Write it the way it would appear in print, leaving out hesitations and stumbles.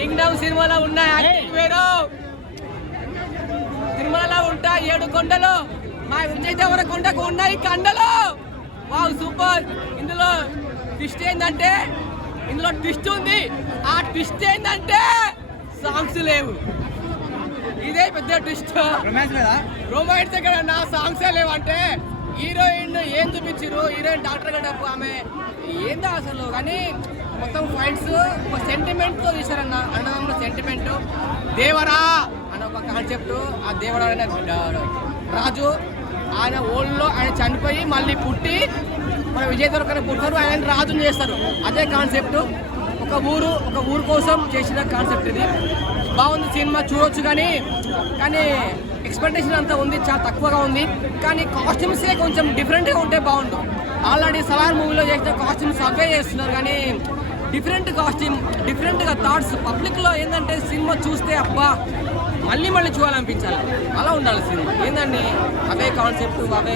Kingdom సినిమాలో ఉన్న acting వేరు, సినిమాలో ఉంటా 7 కొండలు, మా విజయ్ దేవరకొండకు ఉన్నాయి కండలు. Wow super. ఇందులో ట్విస్ట్ ఏంటంటే, ఇందులో ట్విస్ట్ ఉంది. ఆ ట్విస్ట్ ఏంటంటే సాంగ్స్ లేవు. ఇదే పెద్ద ట్విస్ట్. రొమాన్స్ ఎక్కడ నా సాంగ్సే లేవంటే హీరోయిన్ ఏం చూపించారు? హీరోయిన్ డాక్టర్ గడపు ఆమె ఏందో అసలు. కానీ మొత్తం ఫైట్స్ ఒక సెంటిమెంట్తో తీశారన్న, అన్నదమ్ముల సెంటిమెంట్. దేవరా అన్న ఒక కాన్సెప్ట్. ఆ దేవరా అనే రాజు ఆయన ఓల్డ్లో ఆయన చనిపోయి మళ్ళీ పుట్టి మన విజయ్ దేవరకొండ పుట్టారు, ఆయన రాజుని చేస్తారు. అదే కాన్సెప్ట్. ఒక ఊరు కోసం చేసిన కాన్సెప్ట్ ఇది. బాగుంది సినిమా, చూడొచ్చు. కానీ ఎక్స్పెక్టేషన్ అంతా ఉంది, చాలా తక్కువగా ఉంది. కానీ కాస్ట్యూమ్సే కొంచెం డిఫరెంట్గా ఉంటే బాగుండు. ఆల్రెడీ సలార్ మూవీలో చేసిన కాస్ట్యూమ్స్ అవే చేస్తున్నారు, కానీ డిఫరెంట్ కాస్ట్యూమ్, డిఫరెంట్గా థాట్స్. పబ్లిక్లో ఏంటంటే సినిమా చూస్తే అబ్బా మళ్ళీ చూడాలనిపించాలి, అలా ఉండాలి సినిమా. ఏంటండి అవే కాన్సెప్ట్, అవే